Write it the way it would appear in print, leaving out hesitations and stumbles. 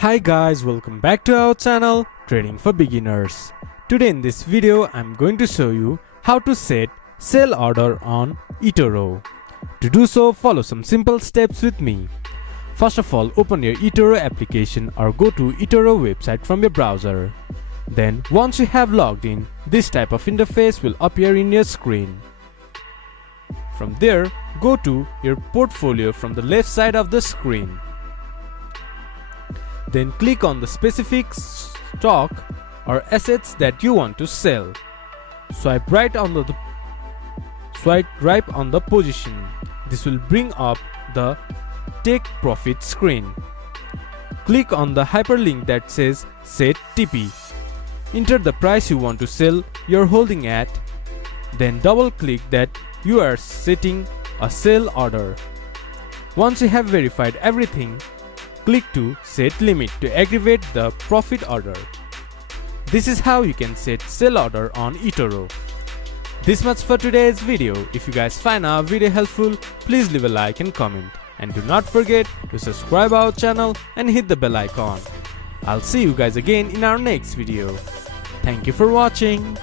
Hi guys, welcome back to our channel Trading for Beginners. Today in this video I'm going to show you how to set sell order on Etoro. To do so, follow some simple steps with me. First of all, open your Etoro application or go to Etoro website from your browser. Then once you have logged in, this type of interface will appear in your screen. From there, go to your portfolio from the left side of the screen. Then click on the specific stock or assets that you want to sell. Swipe right on the position. This will bring up the Take Profit screen. Click on the hyperlink that says Set TP. Enter the price you want to sell your holding at. Then double click that you are setting a sell order. Once you have verified everything, click to set limit to activate the profit order. This is how you can set sell order on Etoro. This much for today's video. If you guys find our video helpful, please leave a like and comment. And do not forget to subscribe our channel and hit the bell icon. I'll see you guys again in our next video. Thank you for watching.